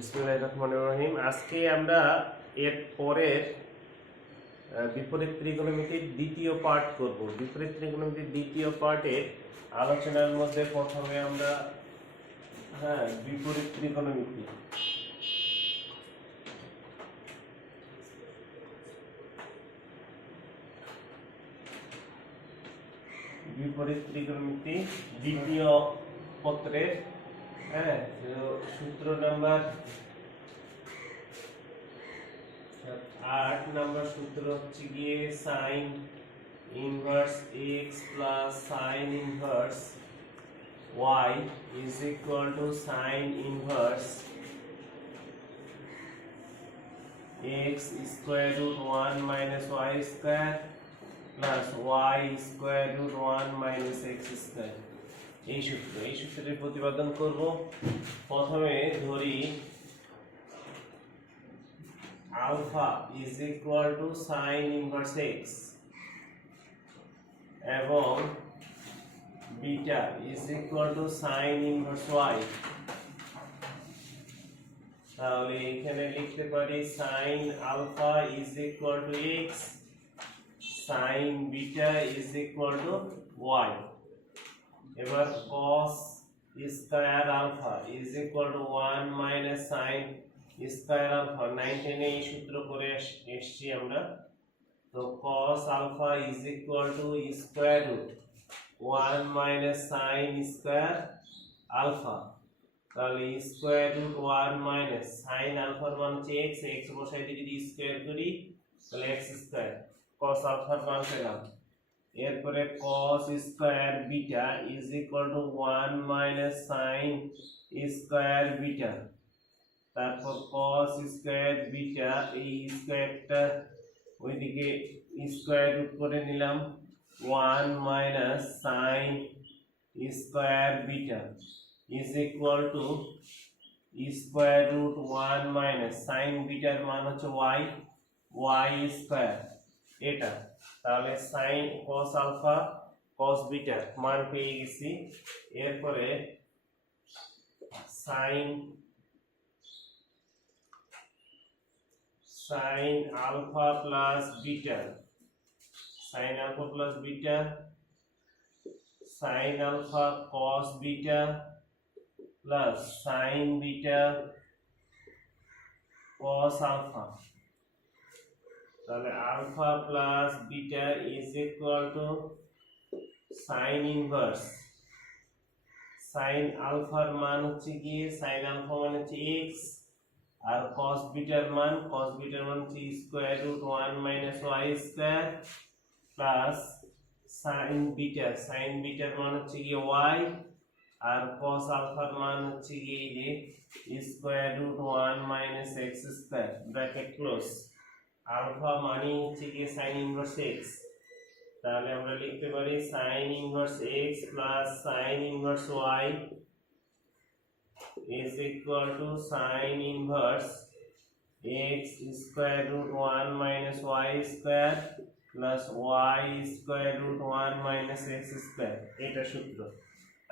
বিসমিল্লাহির রহমানির রহিম। আজকে আমরা এর পরের বিপরীত ত্রিকোণমিতির দ্বিতীয় পার্ট করব। বিপরীত ত্রিকোণমিতির দ্বিতীয় পার্টের আলোচনার মধ্যে প্রথমে আমরা বিপরীত ত্রিকোণমিতি দ্বিতীয় পত্রের সূত্র নাম্বার 8 নাম্বার সূত্র হচ্ছে গিয়ে sin inverse x plus sin inverse y is equal to sin inverse x square root 1 minus y square plus y square root 1 minus x square। এই সূত্রের প্রতিপাদন করব। প্রথমে ধরি alpha is equal to sin inverse x এবং beta is equal to sin inverse y। তাহলে এখানে লিখতে পারি sin alpha is equal to x, sin beta is equal to y। এবার cos square alpha is equal to 1 minus sin square alpha। 19 এই সূত্র করে এসেছি আমরা। তো cos alpha is equal to square root 1 minus sin square alpha। তাহলে square root 1 minus sin alpha এর মান হচ্ছে x, x বসাই দিয়ে যদি স্কয়ার করি তাহলে x স্কয়ার, cos alpha এর মান পেলাম। এরপরে cos square beta is equal to 1 minus sin square beta. তারপর cos স্কয়ার বিটা এই স্কয়ারটা ওইদিকে স্কয়ার রুট করে নিলাম 1 minus sin square beta is equal to square root 1 minus sin bitter মান হচ্ছে y স্কয়ার এটা। তাহলে sin cos alpha cos beta মান পেয়ে গেছি। এরপরে sin alpha plus beta, sin alpha plus beta, sin alpha cos beta plus sin beta cos alpha। তাহলে alpha plus beta is equal to sin inverse, sin alpha এর মান হচ্ছে কি sin alpha মানে হচ্ছে x আর cos beta এর মান হচ্ছে square root 1 minus y square plus sin beta এর মান হচ্ছে কি y আর cos alpha এর মান হচ্ছে কি যে square root 1 minus x square bracket close. Alpha মানে হচ্ছে কি sin inverse x। তাহলে আমরা লিখতে পারি sin inverse x plus sin inverse y is equal to sin inverse x square root 1 minus y square plus y square root 1 minus x square। এটা সূত্র।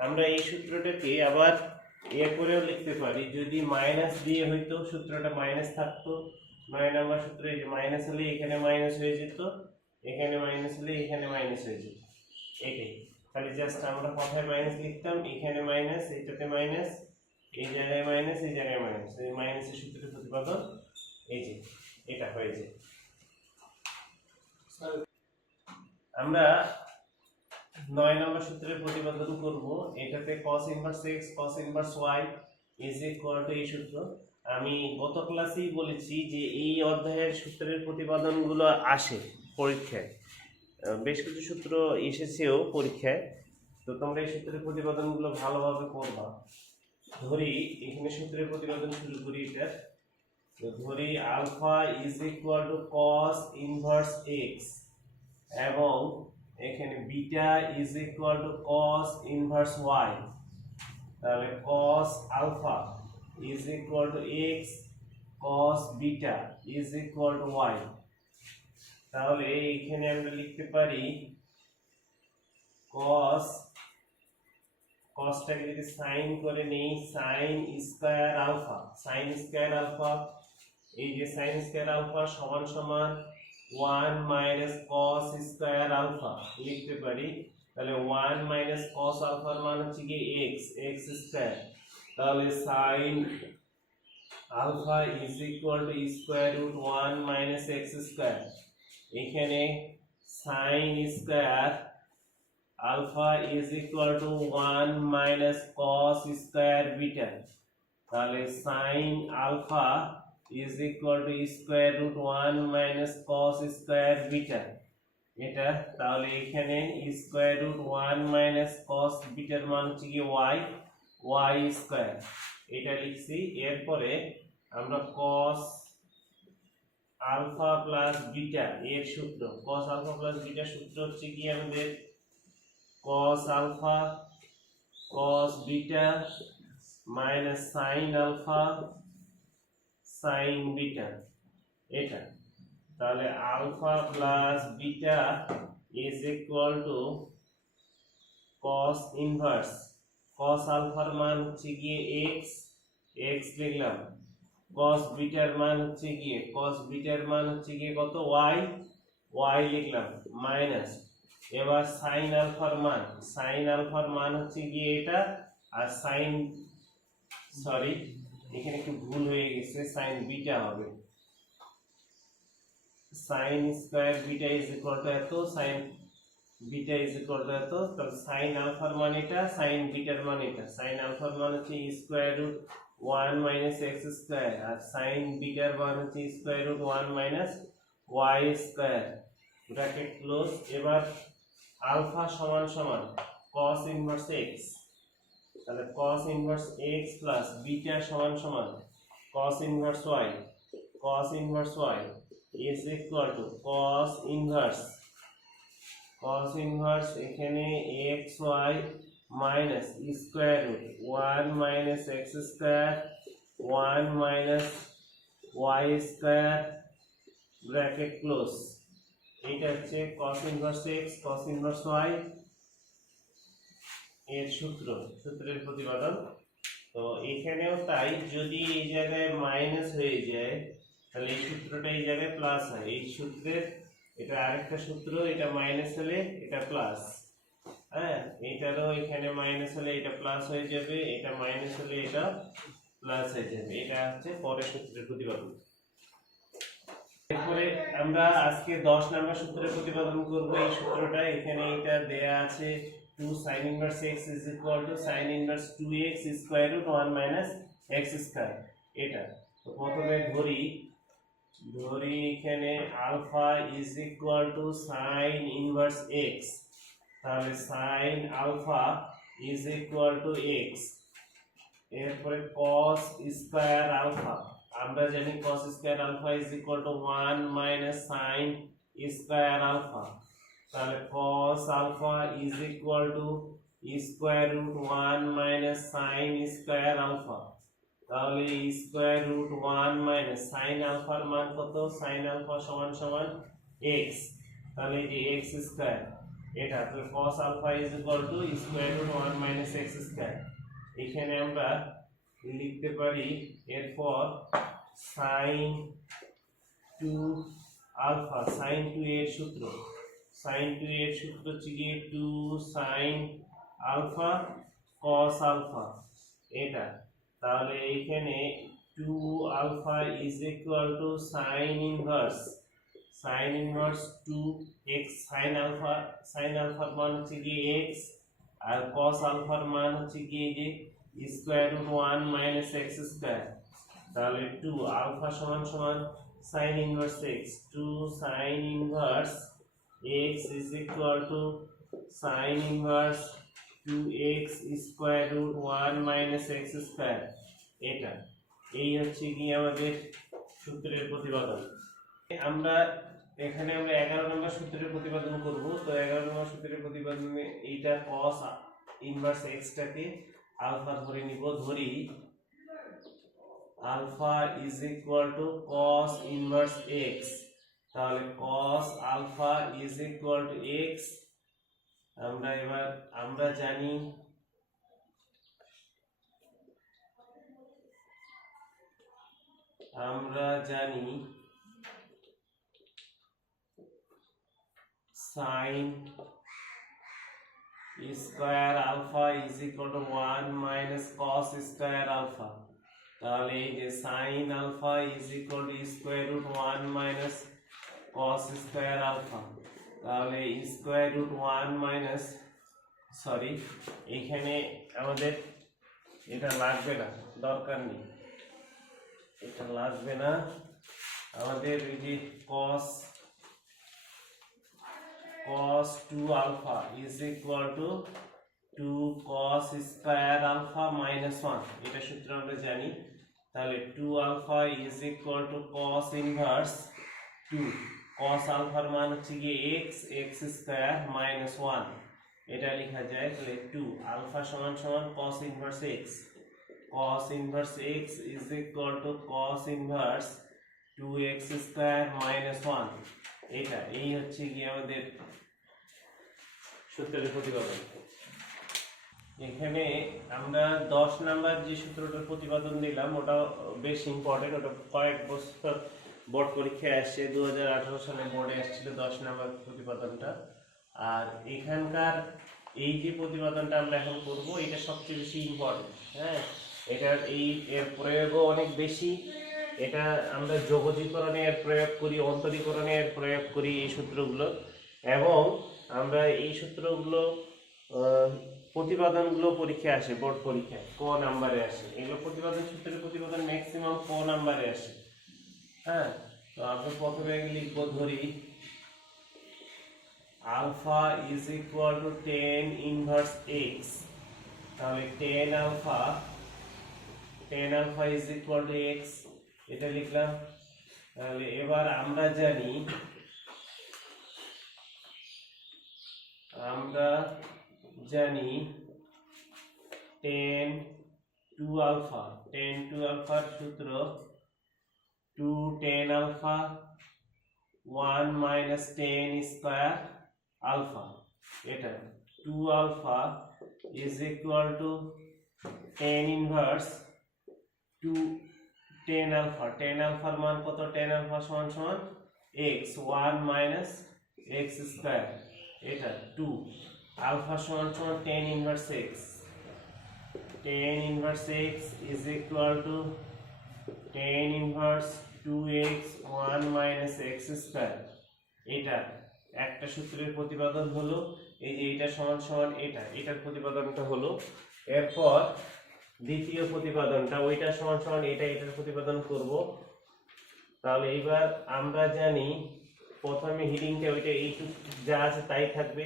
আমরা এই সূত্রটাকে আবার করেও লিখতে পারি। যদি মাইনাস দিয়ে হইতো সূত্রটা মাইনাস থাকতো, 9 নম্বর সূত্রে এই যে মাইনাস হলে এখানে মাইনাস হয়ে যেত, এখানে মাইনাস হলে এখানে মাইনাস হয়ে যেত। এটাই খালি জাস্ট আমরা কথায় মাইনাস লিখতাম, এখানে মাইনাস, এটাতে মাইনাস, এই জায়গায় মাইনাস, এই জায়গায় মাইনাস, এই মাইনাসের সূত্রের প্রতিপাদন এই যে এটা হয়ে যায়। আমরা 9 নম্বর সূত্রের প্রতিপাদন করব। এটাতে cos inverse x cos inverse y is equal to এই সূত্র। আমি গত ক্লাসেই বলেছি যে এই অধ্যায়ের সূত্রের প্রতিপাদনগুলো আসে পরীক্ষায়, বেশ কিছু সূত্র এসেছেও পরীক্ষায়। তো তোমরা এই সূত্রের প্রতিপাদনগুলো ভালোভাবে করবা। ধরি এখানে সূত্রের প্রতিপাদন শুরু করি। এটা ধরি alpha is equal to cos inverse x এবং এখানে beta is equal to cos inverse y। তাহলে cos alpha is equal to x, cos beta is equal to y। তাহলে এখানে আমরা লিখতে পারি cos কসটাকে যদি সাইন করে নেই sine square alpha, sine square alpha, এই যে সাইন স্কয়ার আলফা সমান সমান 1 মাইনাস কস স্কয়ার আলফা লিখতে পারি। তাহলে 1 মাইনাস কস আলফার মান হচ্ছে কি x স্কয়ার। তাহলে sine alpha is equal to square root 1 minus x square. এখানে sine square alpha is equal to 1 minus cos square beta. তাহলে sine alpha is equal to square root 1 minus cos square beta এটা। তাহলে এখানে square root 1 minus cos বিটার মান হচ্ছে কি y square, এটা লিখছি। এরপরে আমরা কস আলফা প্লাস বিটা এর সূত্র, কস আলফা প্লাস বিটা সূত্র হচ্ছে কি আমাদের cos alpha cos beta minus sin alpha sin beta এটা। তাহলে alpha plus beta is equal to cos inverse, cos আলফার মান হচ্ছে গিয়ে x লিখলাম, cos বিটার মান হচ্ছে গিয়ে কত y লিখলাম মাইনাস। এবার সাইন আলফার মান হচ্ছে গিয়ে এটা, আর সাইন এখানে একটু ভুল হয়ে গেছে, সাইন বিটা হবে, sine square beta is equal to এত, sine beta is equal to এত। তাহলে সাইন আলফার মান এটা, সাইন বিটার মান এটা। সাইন আলফার মান হচ্ছে square root 1 minus x square, আর সাইন বিটার মান হচ্ছে square root 1 minus y square, bracket close. এবার আলফা সমান সমান cos ইনভার্স x, তাহলে cos inverse x plus beta সমান সমান cos inverse y is equal to cos inverse এখানে xy minus square root 1 minus x square 1 minus y square, bracket close. এটা হচ্ছে cos inverse x cos inverse y এর সূত্রের প্রতিপাদন। তো এখানেও তাই, যদি এই জায়গায় মাইনাস হয়ে যায় তাহলে এই সূত্রটা এই জায়গায় প্লাস হয়। এই সূত্রের এটা আরেকটা সূত্র, এটা মাইনাস হলে এটা প্লাস, হ্যাঁ, এটারও এখানে মাইনাস হলে এটা প্লাস হয়ে যাবে, এটা মাইনাস হলে এটা প্লাস হয়ে যাবে। এটা হচ্ছে পরের সূত্রের প্রতিপাদন। এরপরে আমরা আজকে 10 নম্বর সূত্রের প্রতিপাদন করব। এই সূত্রটা এখানে এটা দেয়া আছে 2 sin inverse x is equal to sin inverse 2x square root 1 minus x square এটা। তো প্রথমে ধরি এখানে alpha is equal to sin inverse x, তাহলে sin alpha is equal to x। এরপরে cos স্কয়ার আলফা, আমরা জানি cos square alpha is equal to 1 minus sin square alpha, তাহলে cos alpha is equal to square root 1 minus sin square alpha. তাহলে square root 1 minus sin আলফার মান কত, sin alpha সমান সমান x, তাহলে এই যে x স্কয়ার এটা। তাহলে cos alpha is equal to square root 1 minus x square. এখানে আমরা লিখতে পারি এরপর sin 2 আলফা, sin 2 এর সূত্র হচ্ছে কি 2 sin আলফা cos আলফা এটা। তাহলে এখানে 2 alpha is equal to sin inverse 2x, sin আলফার মান হচ্ছে কি x, আর cos আলফার মান হচ্ছে কি যে square root 1 minus x square. তাহলে 2 আলফা সমান সমান sin inverse x, 2 sin inverse x is equal to sin inverse 2x square root 1 minus x square এটা। এই হচ্ছে কি আমাদের সূত্রের প্রতিপাদন। আমরা এখানে 11 নম্বর সূত্রের প্রতিপাদন করব। তো 11 নম্বর সূত্রের প্রতিপাদনে এইটা cos ইনভার্স x টাকে আলফা ধরে নিব। ধরি alpha is equal to cos inverse x, তাহলে cos alpha is equal to x। আমরা জানি আমরা জানি sin square alpha is equal to 1 minus cos square alpha. তাহলে এই যে sin alpha is equal to square root 1 minus cos square alpha. তাহলে square root 1 minus এখানে আমাদের এটা লাগবে না, দরকার নেই, এটা লাগবে না আমাদের। এই যে cos 2 alpha is equal to 2 cos square alpha minus 1, এটা সূত্র আমরা জানি। তাহলে 2 alpha is equal to cos inverse 2, cos আলফার মান হচ্ছে গিয়ে x স্কয়ার মাইনাস 1, এটা লেখা যায়। তাহলে 2 আলফা সমান সমান cos inverse x, cos inverse x is equal to cos inverse 2x square minus 1, এটা এই হচ্ছে কি আমাদের সূত্রের প্রতিপাদন। এখানে আমরা 10 নাম্বার যে সূত্রটার প্রতিপাদন দিলাম ওটা বেশ ইম্পর্টেন্ট, ওটা কয়েক বছর বোর্ড পরীক্ষায় আসছে, 2018 সালে বোর্ডে আসছিল 10 নাম্বার প্রতিপাদনটা। আর এখানকার এই যে প্রতিপাদনটা আমরা এখন করব এটা সবচেয়ে বেশি ইম্পর্টেন্ট। হ্যাঁ, এটার এর প্রয়োগও অনেক বেশি। এটা আমরা যোগজীকরণে এর প্রয়োগ করি, অন্তরীকরণে এর প্রয়োগ করি এই সূত্রগুলো, এবং আমরা এই সূত্রগুলো প্রতিপাদনগুলো পরীক্ষায় আসে, বোর্ড পরীক্ষায় ক নাম্বারে আসে। এগুলো প্রতিপাদন সূত্রের প্রতিপাদন ম্যাক্সিমাম ক নাম্বারে আসে। হ্যাঁ, তো আমরা প্রথমে লিখবো, ধরি alpha is equal to 10 inverse x। তাহলে 10 alpha is equal to x, এটা লিখলাম। তাহলে এবার আমরা জানি 10 2 আলফা, 10 2 আলফার সূত্র 2 10 আলফা 1 মাইনাস 10 স্কয়ার আলফা। এটা 2 alpha is equal to 10 inverse 2 10 alpha, 10 আলফার মান কত? 10 আলফা সমান সমান x, 1 মাইনাস x স্কয়ার, এটা 2 আলফা সমান সমান 10 inverse x, 10 inverse x is equal to 10 inverse 2x 1 minus x square. এটা একটা সূত্রের প্রতিপাদন হলো। এই যে এটা সমান সমান এটার প্রতিপাদনটা হলো। এরপর দ্বিতীয় প্রতিপাদনটা ওইটা সমান সমান এটার প্রতিপাদন করব। তাহলে এইবার আমরা জানি প্রথমে হিডিংটা ওইটা এইটুকু যা আছে তাই থাকবে,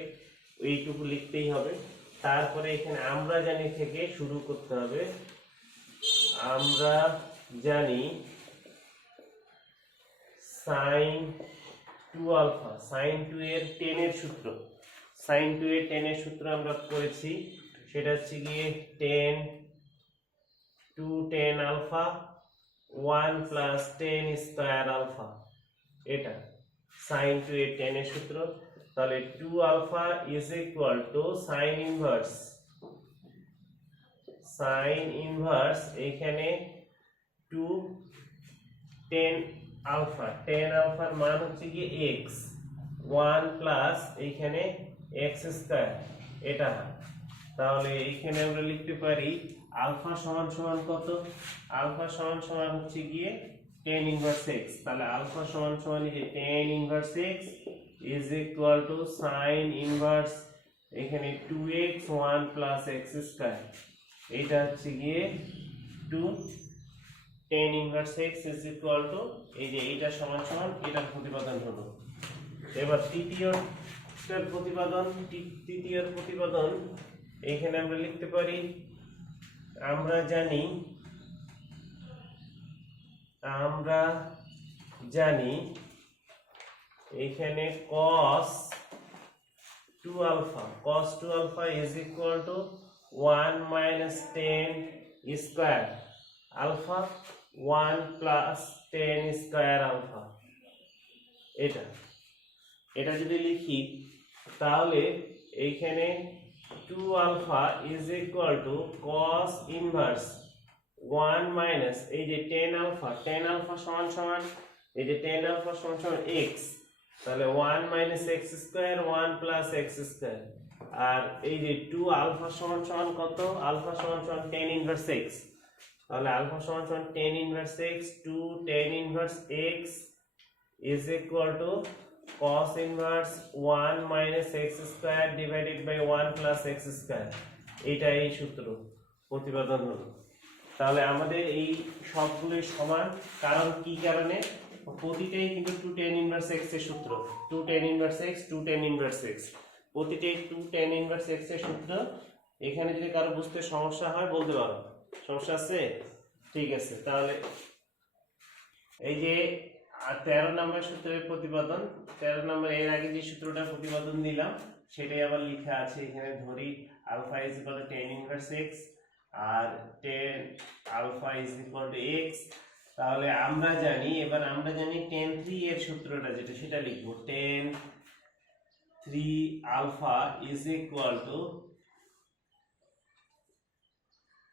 এইটুকু লিখতেই হবে। তারপরে এখানে আমরা জানি থেকে শুরু করতে হবে। আমরা জানি sin 2 আলফা, sin 2 এর 10 এর সূত্র, sin 2 এর 10 এর সূত্র আমরা করেছি, সেটা হচ্ছে গিয়ে 10 2 10 আলফা 1 প্লাস 10 স্কয়ার আলফা, এটা sin 2 এর 10 এর সূত্র। তাহলে 2 alpha is equal to sin inverse এখানে 2 10 আলফা, 10 আলফার মান হচ্ছে কি x, 1 প্লাস এখানে x স্কয়ার, এটা। তাহলে এখানে আমরা লিখতে পারি আলফা সমান সমান কত? আলফা সমান সমান হচ্ছে গিয়ে 10 ইনভার্স x। তাহলে আলফা সমান সমান এই যে 10 inverse x is equal to sin inverse এখানে 2x 1 প্লাস x স্কয়ার, এটা হচ্ছে গিয়ে 2 10 inverse x is equal to এই যে এইটা সমান সমান এটার প্রতিপাদন হলো। এবার তৃতীয় প্রতিপাদন এখানে আমরা লিখতে পারি, আমরা জানি এখানে cos 2 alpha is equal to 1 minus 10 square alpha 1 plus 10 square alpha, এটা যদি লিখি তাহলে এইখানে 2 alpha is equal to cos inverse 1 minus এই যে tan আলফা সমান সমান এই যে tan আলফা সমান সমান x, তাহলে 1 minus x square 1 plus x square, আর এই যে 2 আলফা সমান সমান কত, আলফা সমান সমান tan ইনভার্স x, তাহলে আলফা সমান সমান tan inverse x 2 tan inverse x is equal to cos inverse 1 minus x square divided by 1 plus x square, এটা এই সূত্র প্রতিপাদন হলো। তাহলে আমাদের এই সবগুলোই সমান, কারণ কি কারণে, প্রতিটাই কিন্তু 2 tan inverse x এর সূত্র, 2 tan inverse x 2 tan inverse x, প্রতিটাই 2 tan inverse x এর সূত্র। এখানে যদি কারো বুঝতে সমস্যা হয় বলতে পারো, সমস্যা আছে? ঠিক আছে, তাহলে এই যে 13 নম্বর সূত্রের প্রতিপাদন, 13 নম্বর এর আগে যে সূত্রটা প্রতিপাদন দিলাম সেটাই আবার লেখা আছে এখানে। ধরি alpha is equal to tan inverse x আর tan alpha is equal to x, তাহলে আমরা জানি, এবার আমরা জানি tan 3 এর সূত্রটা যেটা সেটা লিখব। tan 3 alpha is equal to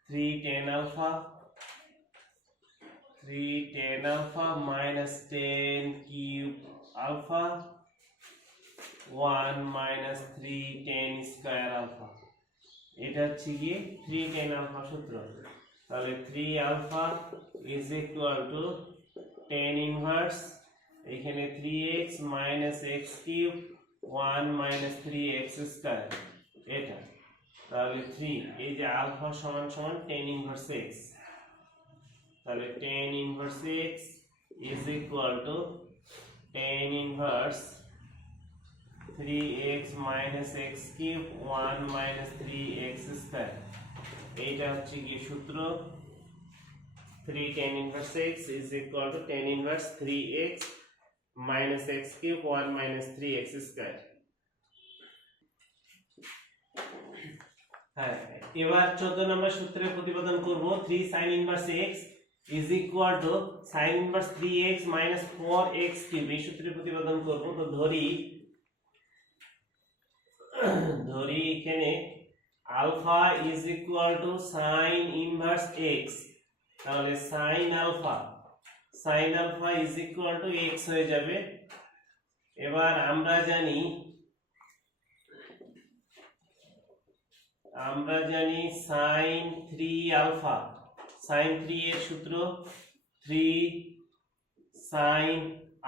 3 tan alpha 3 tan alpha minus tan cube alpha 1 minus 3 tan square alpha, এটা হচ্ছে কি 3 tan alpha সূত্র। তাহলে 3 alpha is equal to tan inverse এখানে 3x minus x cube 1 minus 3x square, এটা তাহলে 3 এই যে alpha সমান সমান tan inverse x, তাহলে tan inverse x is equal to tan inverse 3x minus x cube 1 minus 3x square, এইটা হচ্ছে কি সূত্র। 3 tan inverse x is equal to tan inverse 3x minus x cube 1 minus 3x square। হ্যাঁ, এবার 14 নম্বর সূত্রের প্রতিপাদন করব। 3 sin inverse x is equal to sin inverse 3x minus 4x cube, এই সূত্রের প্রতিপাদন করব। তো ধরি এখানে alpha is equal to sin inverse x, তাহলে sin alpha is equal to x হয়ে যাবে। এবার আমরা জানি sin 3 alpha, sin 3 এর সূত্র 3 sin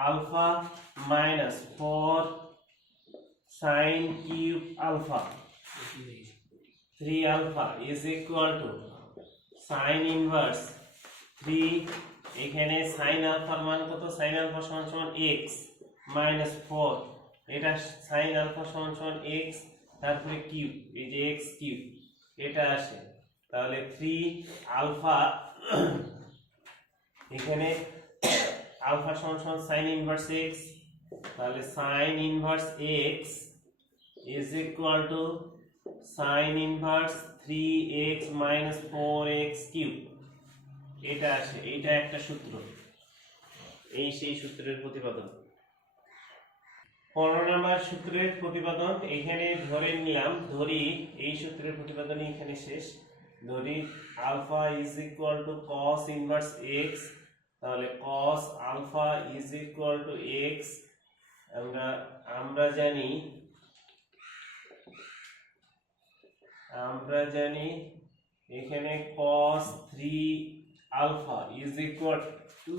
alpha minus 4 sin cube alpha, 3 alpha is equal to sin inverse 3, এখানে sin alpha এর মান কত, sin alpha সমান সমান x minus 4, এটা sin alpha সমান সমান x তারপরে কিউব, এই যে x কিউব এটা আসে, তাহলে 3 আলফা এখানে আলফা সমান সমান sin inverse x, তাহলে sin inverse x is equal to sin inverse 3x minus 4x cube, এটা আসে, এইটা একটা সূত্র, এই সেই সূত্রের প্রতিপাদন। 15 নম্বর সূত্রের প্রতিপাদন এখানে ধরে নিলাম, ধরি এই সূত্রের প্রতিপাদনই এখানে শেষ। ধরি alpha is equal to cos inverse x, তাহলে cos alpha is equal to x, আমরা জানি এখানে cos 3 alpha is equal to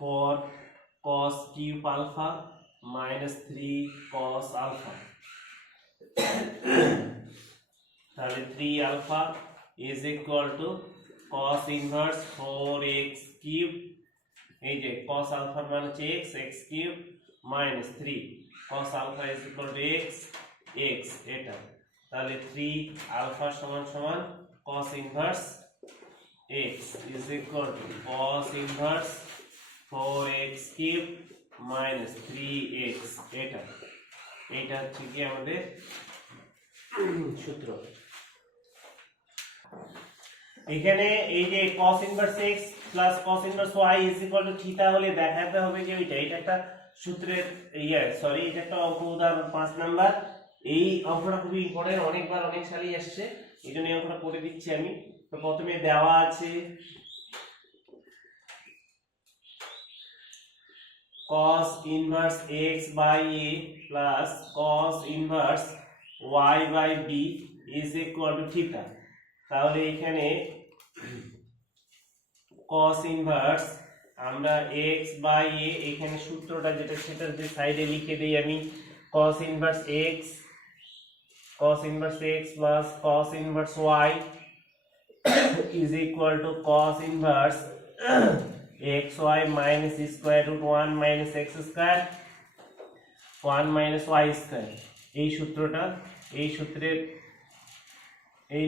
4 cos cube alpha minus 3 cos alpha, তাহলে 3 alpha is equal to cos inverse 4x cube, এই যে cos alpha মান হচ্ছে x cube minus 3 cos alpha is equal to x, এটা তাহলে 3 alpha সমান সমান cos inverse x is equal to cos inverse 4x cube minus 3x, এটা হচ্ছে কি আমাদের সূত্র। এখানে এই যে cos inverse x plus cos inverse y is equal to theta হলে দেখাতে হবে যে এটা একটা সূত্রের এটা একটা অঙ্ক উদাহরণ 5 নাম্বার। এই অঙ্কটা খুবই ইম্পর্টেন্ট, অনেকবার অনেক সালই আসছে, এইজন্য এই অঙ্কটা করে দিচ্ছি আমি। তো প্রথমে দেওয়া আছে cos inverse x by a plus cos inverse y by b is equal to theta। তাহলে এখানে cos inverse আমরা x by a এখানে সূত্রটা যেটা সেটা যে সাইডে লিখে দেই আমি cos inverse x plus cos inverse y is equal to cos inverse xy minus square root 1 minus x square 1 minus y square। এই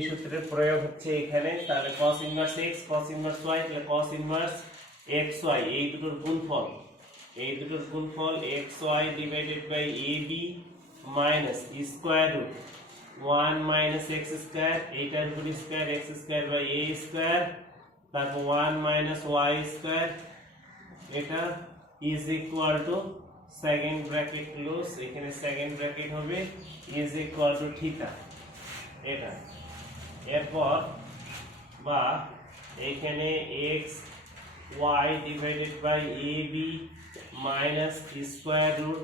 সূত্রের প্রয়োগ হচ্ছে এখানে। তাহলে cos inverse x cos inverse y তাহলে cos inverse xy এই দুটোর গুণফল xy divided by ab minus square root 1 minus x square এইটার উপর square x square by a square তারপর 1 minus y square এটা is equal to second bracket close এখানে second bracket হবে is equal to theta। এটা এরপর বা এখানে x y divided by ab minus square root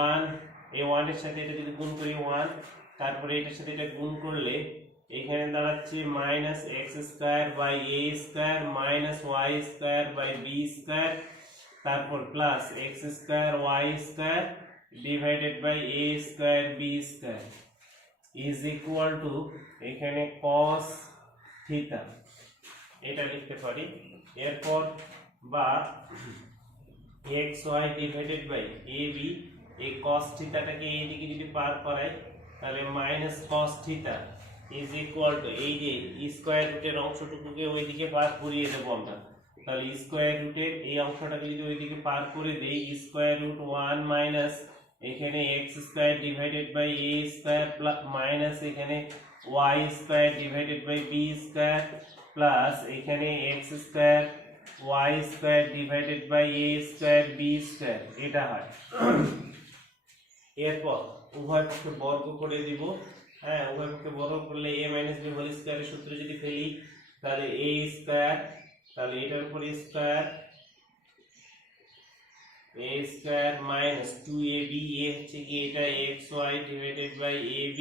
1 এই 1 এর সাথে এটা যদি গুণ করি 1 তারপরে এটার সাথে এটা গুণ করলে এখানে দাঁড়াচ্ছে minus x square by a square minus y square by b square তারপর plus x square y square divided by a square b square is equal to এখানে cos থিটা এটা লিখতে পারি। এরপর বা xy ডিভাইডেড বাই ab এই cos থিটাটাকে এই দিকে যদি পার করাই তাহলে minus cos theta is equal to এই যে স্কয়ার রুটের অংশটুকুকে ওইদিকে পার করিয়ে দেব আমরা। তাহলে স্কয়ার রুটের এই অংশটাকে যদি ওইদিকে পার করে দেই স্কয়ার রুট 1 মাইনাস এখানে x square divided by a square plus minus এখানে y square divided by b square plus এখানে x square y square divided by a square b square এটা হয়। এরপর উভয় পক্ষে বর্গ করে দিব। হ্যাঁ উভয় পক্ষে বর্গ করলে a মাইনাস b হোল স্কয়ারের সূত্র যদি ফেলি তাহলে a স্কয়ার তাহলে এটার উপর square a square minus 2ab a হচ্ছে কি এটা xy divided by ab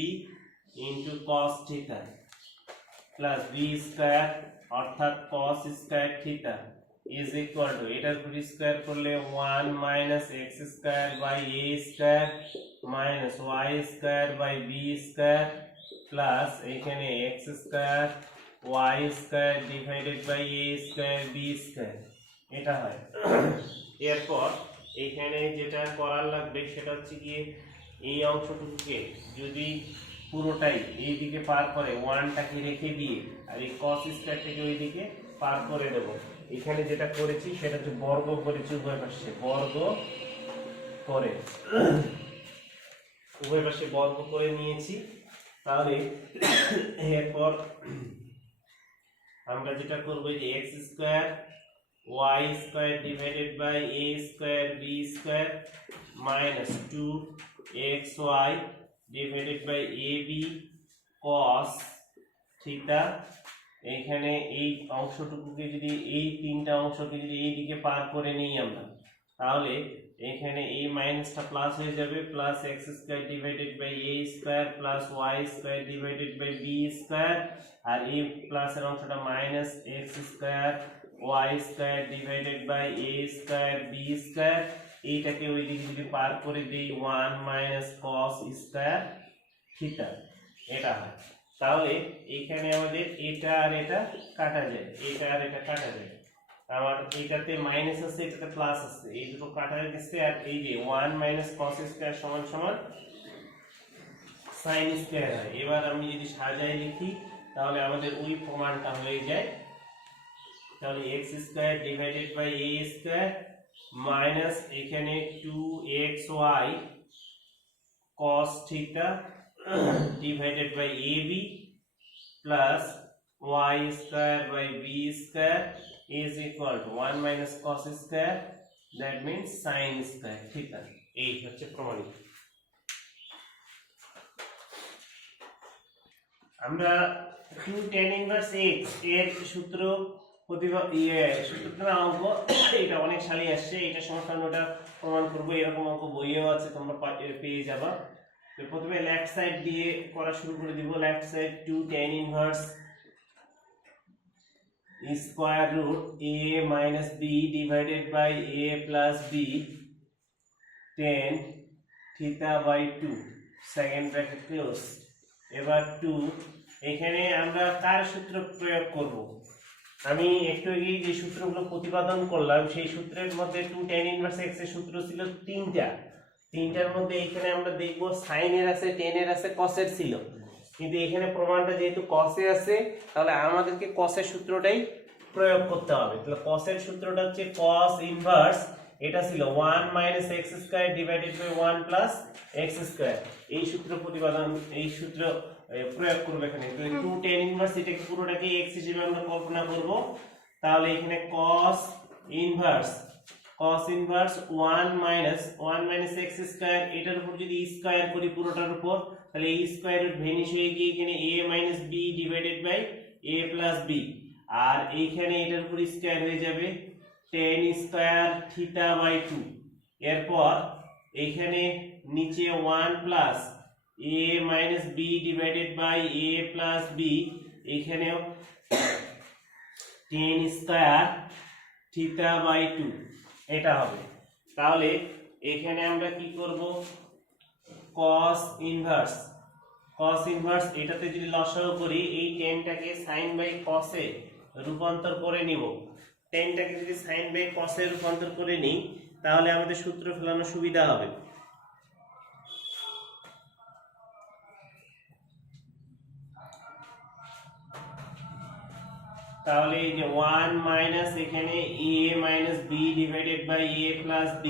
into cos theta plus b square অর্থাৎ cos square theta is equal to এটার উপর স্কয়ার করলে 1 minus x square by a square minus y square by b square plus এখানে x square y square divided by a square b square এটা হয়। এরপর এখানে যেটা করার লাগবে সেটা হচ্ছে কি এই অংশটুকুকে যদি পুরোটাই এই দিকে পার করে 1টাকে রেখে দিয়ে আর এই cos স্কয়ারটাকে ওই দিকে পার করে দেব। এখানে যেটা করেছি সেটা হচ্ছে বর্গ করেছি উভয় পাশে বর্গ করে উভয় পাশে বর্গ করে নিয়েছি। তাহলে এরপর আমরা যেটা করব যে x square y square divided by a square b square minus 2xy divided by ab cos theta এখানে এই অংশটুকুকে যদি এই তিনটা অংশকে যদি এই দিকে পার করে নিই আমরা তাহলে এখানে এই মাইনাসটা প্লাস হয়ে যাবে plus x square divided by a square plus y square divided by b square আর এই প্লাসের অংশটা minus x square y square divided by a square b square এইটাকে ওই দিকে যদি পার করে দেই 1 মাইনাস cos স্কয়ার থিটা এটা হয়। তাহলে এখানে আমাদের এটা আর এটা কাটা যায় এটা আর এটা কাটা যায় আমার এইটাতে মাইনাস আছে এটাতে প্লাস আছে এই দুটো কাটা গেছে আর এই যে 1 মাইনাস cos স্কয়ার সমান সমান sin স্কয়ার হয়। এবার আমি যদি সাজাই লিখি তাহলে আমাদের ওই প্রমাণটা হয়ে যায়। তাহলে x square divided by a square minus এখানে 2xy cos theta divided by AB plus y square by b square is equal to 1 minus cos square that means sin square theta এই হচ্ছে প্রমাণিত। আমরা 2 tan ইনভার্স x এর সূত্র সূত্রটা অঙ্ক এটা অনেক সালে আসছে, এটা সমস্যা ওটা প্রমাণ করব, এরকম অঙ্ক বইয়েও আছে, তোমরা পেয়ে যাবা। তো প্রথমে লেফট সাইড দিয়ে করা শুরু করে দিব। Left side 2 tan inverse square root a minus b divided by a plus b tan theta by 2 second bracket close. এবার 2 এখানে আমরা কার সূত্র প্রয়োগ করব? আমি একটু আগে যে সূত্রগুলো প্রতিপাদন করলাম সেই সূত্রের মধ্যে 2 tan ইনভার্স x এর সূত্র ছিল তিনটার মধ্যে এখানে আমরা দেখব sin এর আছে, tan এর আছে, cos এর ছিল, কিন্তু এখানে প্রমাণটা যেহেতু cos এ আছে তাহলে আমাদেরকে cos এর সূত্রটাই প্রয়োগ করতে হবে। তাহলে cos এর সূত্রটা হচ্ছে cos ইনভার্স, এটা ছিল 1 - x square divided by 1 plus x square. এই সূত্র প্রতিপাদন, এই সূত্র প্রয়োগ করব এখানে। তো 2 tan ইনভার্স এটাকে পুরোটাকে x হিসেবে আমরা কল্পনা করব। তাহলে এখানে cos ইনভার্স 1 - x স্কয়ার, এটার উপর যদি স্কয়ার করি পুরোটার উপর, তাহলে এই স্কয়ার রুট ভেনিশ হয়ে গিয়ে এখানে a - b divided by a plus b, আর এইখানে এটার উপর স্কয়ার হয়ে যাবে tan স্কয়ার থিটা বাই 2। এরপর এইখানে নিচে 1 plus a minus b divided by a plus b, এখানেও tan স্কয়ার থিটা বাই 2 এটা হবে। তাহলে এখানে আমরা কি করব? cos ইনভার্স এটাতে যদি লসাগু করি, এই tanটাকে sin বাই cos এ রূপান্তর করে নিব। tanটাকে যদি sin বাই cos এ রূপান্তর করে নিই তাহলে আমাদের সূত্র ফেলানো সুবিধা হবে। তাহলে এই যে 1 মাইনাস এখানে a minus b divided by a plus b,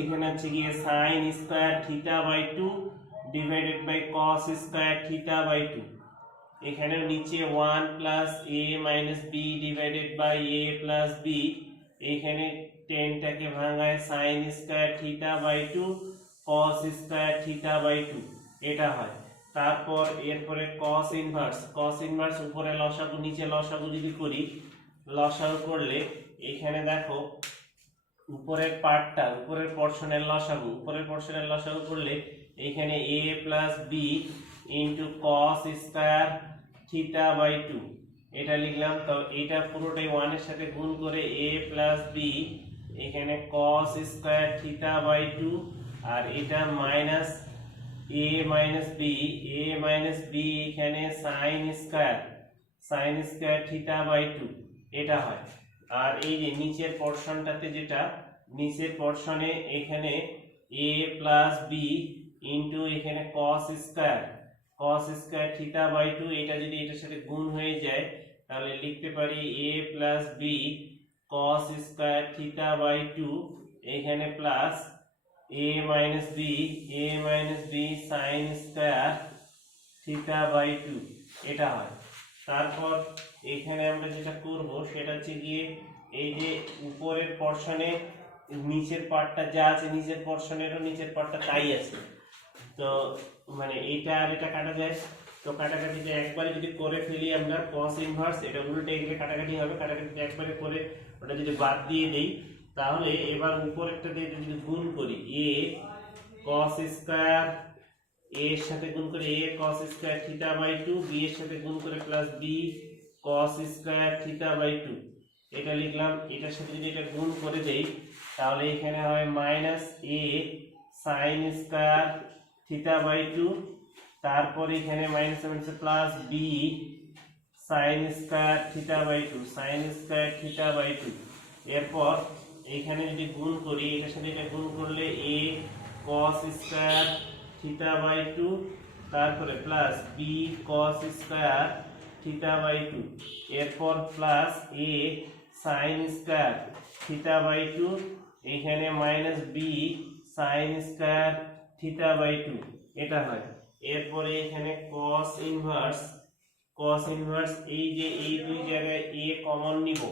এখানে হচ্ছে গিয়ে sin square theta by 2 divided by cos square theta by 2, এখানে নিচে 1 plus a minus b divided by a plus b, এখানে tanটাকে ভাঙায় sin square theta by 2 cos square theta by 2 এটা হয়। তারপর এরপরে cos ইনভার্স উপরে লসাগু নিচে লসাগু যদি করি, লসাগু করলে এখানে দেখো উপরের পার্টটা, উপরের পোরশনের লসাগু করলে এখানে a plus b into cos square theta by 2 এটা লিখলাম। তো এটা পুরোটাই 1 এর সাথে গুণ করে a প্লাস b, এখানে cos স্কয়ার থিটা বাই 2, আর এটা মাইনাস a মাইনাস b এখানে sin স্কয়ার থিটা বাই 2 এটা হয়। আর এই যে নিচের পোরশনটাতে, যেটা নিচের পোরশনে এখানে a প্লাস b ইনটু এখানে cos স্কয়ার থিটা বাই 2, এটা যদি এটার সাথে গুণ হয়ে যায় তাহলে লিখতে পারি a plus b cos square theta by 2, এখানে plus a minus b sin square theta by 2 এটা হয়। তারপর এখানে আমরা যেটা করব সেটা হচ্ছে গিয়ে এই যে উপরের পোরশনে নিচের পার্টটা যা আছে, নিচের পোরশনেরও নিচের পার্টটা তাই আছে, তো মানে এটা আর এটা কাটা যায়, তো কাটাকাটিটা একবারে যদি করে ফেলি আমরা cos ইনভার্স, এটা উল্টে গেলে কাটাকাটি হবে, কাটাকাটিটা একবারে করে ওটা যদি বাদ দিয়ে দেই তাহলে এবার উপরেরটা দিয়ে যদি গুণ করি a cos স্কয়ার, a এর সাথে গুণ করে a cos square theta by 2, b এর সাথে গুণ করে plus b cos square theta by 2 এটা লিখলাম। এটার সাথে যদি এটা গুণ করে দেই তাহলে এখানে হয় minus a sin square theta by 2, তারপর এখানে মাইনাস আছে plus b sin square theta by 2 এরপর এখানে যদি গুণ করি, এটার সাথে এটা গুণ করলে a cos square theta by 2, তারপরে plus b cos square theta by 2, এরপর plus a sin square theta by 2, এখানে minus b sin square theta by 2 এটা হয়। এরপরে এখানে cos ইনভার্স এই যে এই দুই জায়গায় a কমন নিব,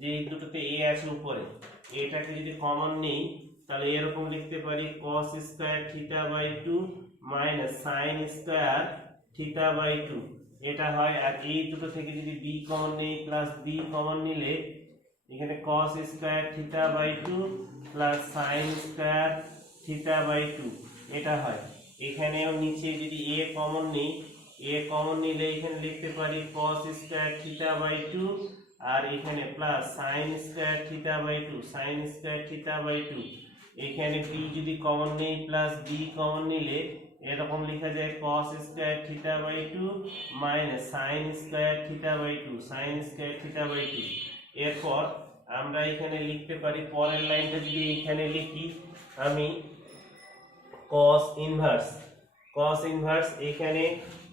যে এই দুটোতে a আছে উপরে, এটাকে যদি কমন নেই তাহলে এরকম লিখতে পারি cos square theta by 2 minus sin square theta by 2 এটা হয়। আর এই দুটো থেকে যদি b কমন নেই প্লাস b কমন নিলে এখানে cos square theta by 2 plus sin square theta by 2 এটা হয়। এখানেও নিচে যদি a কমন নেই, a কমন নিলে এখানে লিখতে পারি cos স্কয়ার থিটা বাই 2 আর এখানে plus sin square theta by 2 sin square theta by 2। এখানে b যদি কমন নেই প্লাস b কমন নিলে এরকম লেখা যায় cos square theta by 2 minus sin square theta by 2 sin square theta by 2। এরপর আমরা এখানে লিখতে পারি পরের লাইনটা যদি এখানে লিখি আমি cos ইনভার্স এখানে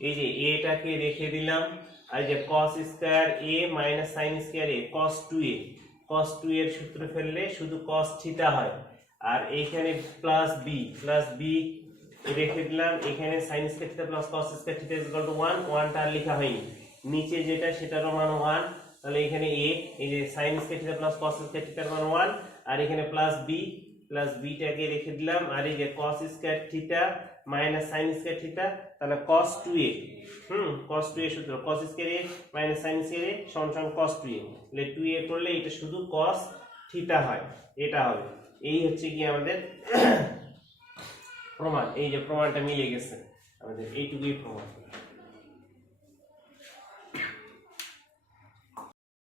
এই যে a টাকে রেখে দিলাম আর যে cos square a minus sin square a cos 2a এর সূত্র ফেললে শুধু cos থিটা হয়। আর এইখানে প্লাস b রেখে দিলাম, এখানে sin square theta plus cos square theta equal to 1 1টা আর লেখা হয়নি, নিচে যেটা সেটারও মান 1। তাহলে এখানে a এই যে sin square theta plus cos square থিটার মান 1 আর এখানে প্লাস b টাকে রেখে দিলাম আর এই যে cos square theta minus sin square theta তাহলে cos 2a cos 2a সূত্র cos square a minus sin square a সমান cos 2a। তাহলে 2a করলে এটা শুধু cos থিটা হয়, এটা হবে। এই হচ্ছে কি আমাদের প্রমাণ। এই যে প্রমাণটা মিলে গেছে আমাদের, এইটুকুই প্রমাণ।